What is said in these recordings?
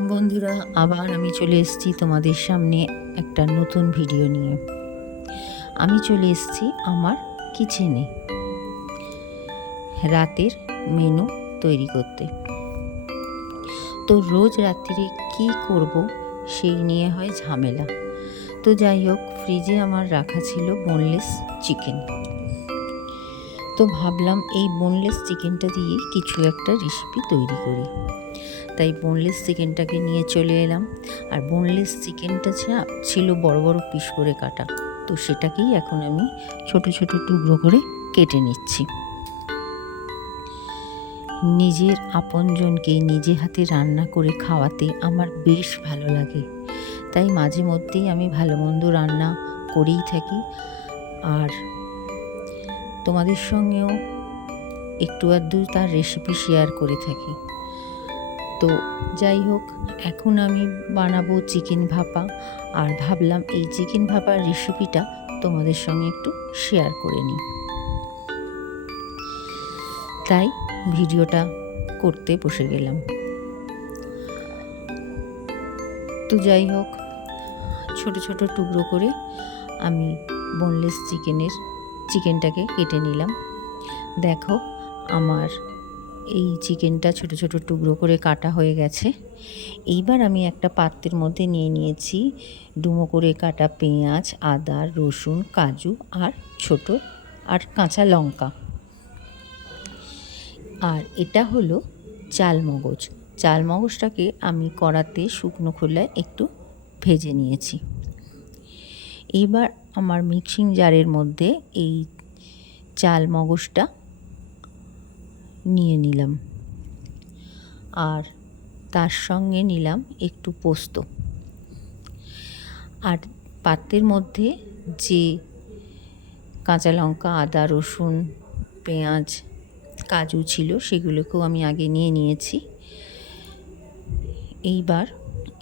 বন্ধুরা, আবার আমি চলে এসেছি তোমাদের সামনে একটা নতুন ভিডিও নিয়ে। আমি চলে এসেছি আমার কিচেনে রাতের মেনু তৈরি করতে। তো রোজ রাত্রিরে কি করব সেই নিয়ে হয় ঝামেলা। তো যাই হোক, ফ্রিজে আমার রাখা ছিল বোনলেস চিকেন। তো ভাবলাম এই বোনলেস চিকেনটা দিয়ে কিছু একটা রেসিপি তৈরি করি। তাই বোনলেস চিকেনটাকে নিয়ে চলে এলাম। আর বোনলেস চিকেনটা ছিল বড় বড় পিস করে কাটা। তো সেটাকেই এখন আমি ছোট ছোট টুকরো করে কেটে নিচ্ছি। নিজের আপনজনকে নিজে হাতে রান্না করে খাওয়াতে আমার বেশ ভালো লাগে। তাই মাঝে মধ্যেই আমি ভালো মন্দ রান্না করেই থাকি, আর তোমাদের সঙ্গেও একটু আধটু তার রেসিপি শেয়ার করে থাকি। তো যাই হোক, এখন আমি বানাবো চিকেন ভাপা, আর ভাবলাম এই চিকেন ভাপার রেসিপিটা তোমাদের সঙ্গে একটু শেয়ার করে নিই। তাই ভিডিওটা করতে বসে গেলাম। তো যাই হোক, ছোট ছোট টুকরো করে আমি বোনলেস চিকেনটাকে কেটে নিলাম। দেখো, আমার এই চিকেনটা ছোট ছোট টুকরো করে কাটা হয়ে গেছে। এইবার আমি একটা পাত্রের মধ্যে নিয়ে নিয়েছি ডুমো করে কাটা পেঁয়াজ, আদা, রসুন, কাজু আর কাঁচা লঙ্কা। আর এটা হলো চালমগজ। চালমগজটাকে আমি কড়াতে শুকনো খোলায় একটু ভেজে নিয়েছি। এইবার আমার মিক্সিং জারের মধ্যে এই চালমগজটা নিয়ে নিলাম, আর তার সঙ্গে নিলাম একটু পোস্ত। আর পাত্রের মধ্যে যে কাঁচা লঙ্কা, আদা, রসুন, পেঁয়াজ, কাজু ছিল সেগুলোকেও আমি আগে নিয়ে নিয়েছি। এইবার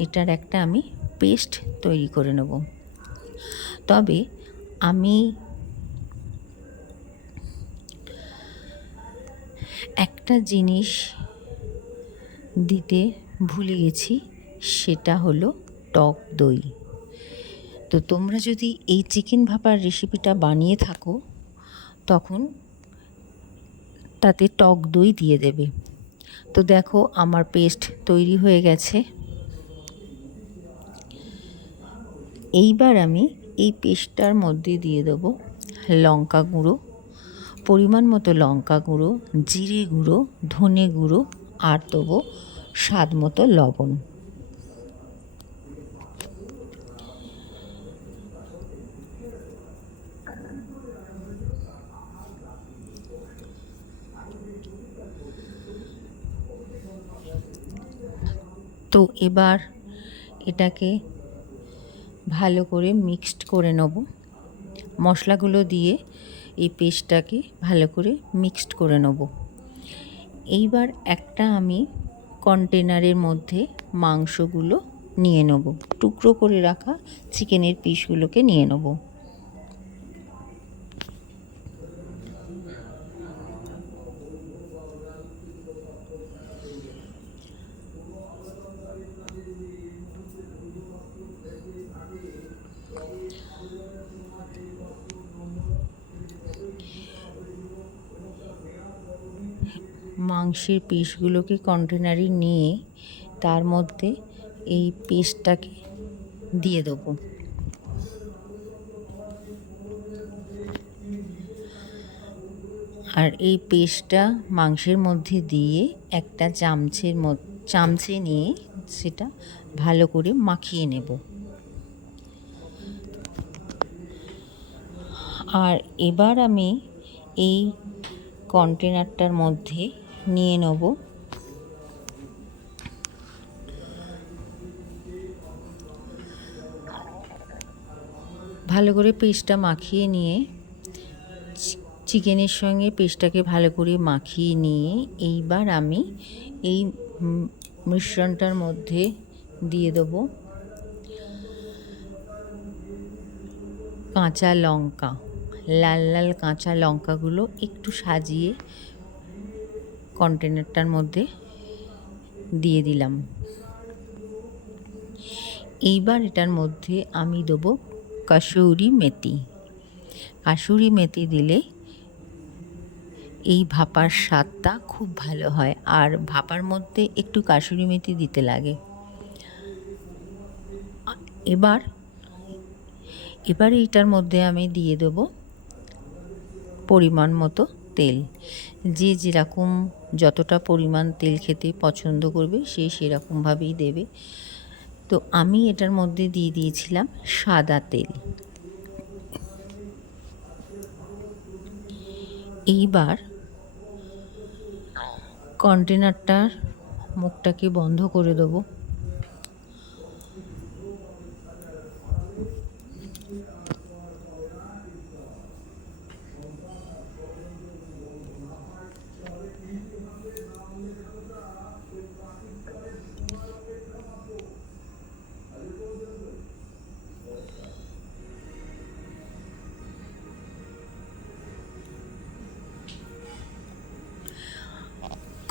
এটার একটা আমি পেস্ট তৈরি করে নেব। তবে আমি একটা জিনিস দিতে ভুলে গেছি, সেটা হলো টক দই। তো তোমরা যদি এই চিকেন ভাপার রেসিপিটা বানিয়ে থাকো তখন তাতে টক দই দিয়ে দেবে। তো দেখো, আমার পেস্ট তৈরি হয়ে গেছে। এইবার আমি এই পেস্টটার মধ্যে দিয়ে দেবো লঙ্কা গুঁড়ো, পরিমাণ মতো লঙ্কা গুঁড়ো, জিরে গুঁড়ো, ধনে গুঁড়ো, আর দেবো স্বাদ মতো লবণ। তো এবার এটাকে ভালো করে মিক্সড করে নেব। মশলাগুলো দিয়ে এই পেস্টটাকে ভালো করে মিক্সড করে নেব। এইবার একটা আমি কন্টেনারের মধ্যে মাংসগুলো নিয়ে নেব, টুকরো করে রাখা চিকেনের পিসগুলোকে নিয়ে নেব। মাংসের পিসগুলোকে কন্টেনারে নিয়ে তার মধ্যে এই পেস্টটাকে দিয়ে দেবো। আর এই পেস্টটা মাংসের মধ্যে দিয়ে একটা চামচে নিয়ে সেটা ভালো করে মাখিয়ে নেব। আর এবার আমি এই কন্টেনারটার মধ্যে নিয়ে নেব ভালো করে পেস্টটা মাখিয়ে নিয়ে, চিকেনের সঙ্গে পেস্টটাকে ভালো করে মাখিয়ে নিয়ে এইবার আমি এই মিশ্রণটার মধ্যে দিয়ে দেব কাঁচা লঙ্কা। লাল লাল কাঁচা লঙ্কাগুলো একটু সাজিয়ে কন্টেনারটার মধ্যে দিয়ে দিলাম। এইবার এটার মধ্যে আমি দেবো কাসুরি মেথি। কাসুরি মেথি দিলে এই ভাপার স্বাদটা খুব ভালো হয়, আর ভাপার মধ্যে একটু কাসুরি মেথি দিতে লাগে। এবার এইটার মধ্যে আমি দিয়ে দেবো পরিমাণ মতো তেল। যে যেরকম যতটা পরিমাণ তেল খেতে পছন্দ করবে সে সেরকমভাবেই দেবে। তো আমি এটার মধ্যে দিয়ে দিয়েছিলাম সাদা তেল। এইবার কন্টেনারটার মুখটাকে বন্ধ করে দেবো।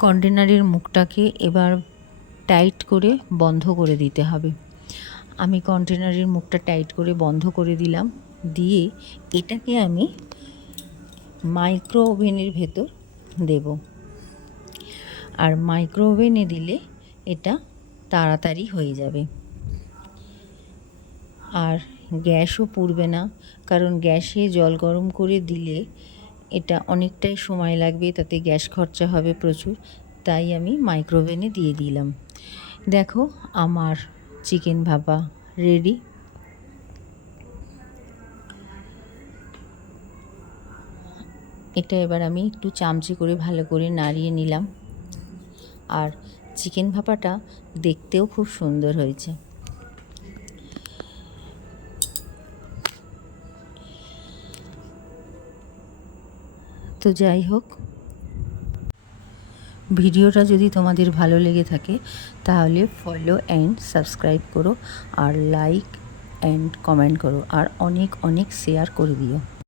কন্টেনারের মুখটাকে এবার টাইট করে বন্ধ করে দিতে হবে। আমি কন্টেনারের মুখটা টাইট করে বন্ধ করে দিলাম। দিয়ে এটাকে আমি মাইক্রো ওভেনের ভেতর দেব। আর মাইক্রো ওভেনে দিলে এটা তাড়াতাড়ি হয়ে যাবে, আর গ্যাসও পুড়বে না। কারণ গ্যাসে জল গরম করে দিলে এটা অনেকটাই সময় লাগবে, তাতে গ্যাস খরচা হবে প্রচুর। তাই আমি মাইক্রোওভেনে দিয়ে দিলাম। দেখো আমার চিকেন ভাপা রেডি। এটা এবার আমি একটু চামচে করে ভালো করে নাড়িয়ে নিলাম। আর চিকেন ভাপাটা দেখতেও খুব সুন্দর হয়েছে। তো যাই হোক, ভিডিওটা যদি তোমাদের ভালো লেগে থাকে তাহলে ফলো অ্যান্ড সাবস্ক্রাইব করো, আর লাইক অ্যান্ড কমেন্ট করো, আর অনেক অনেক শেয়ার করে দিও।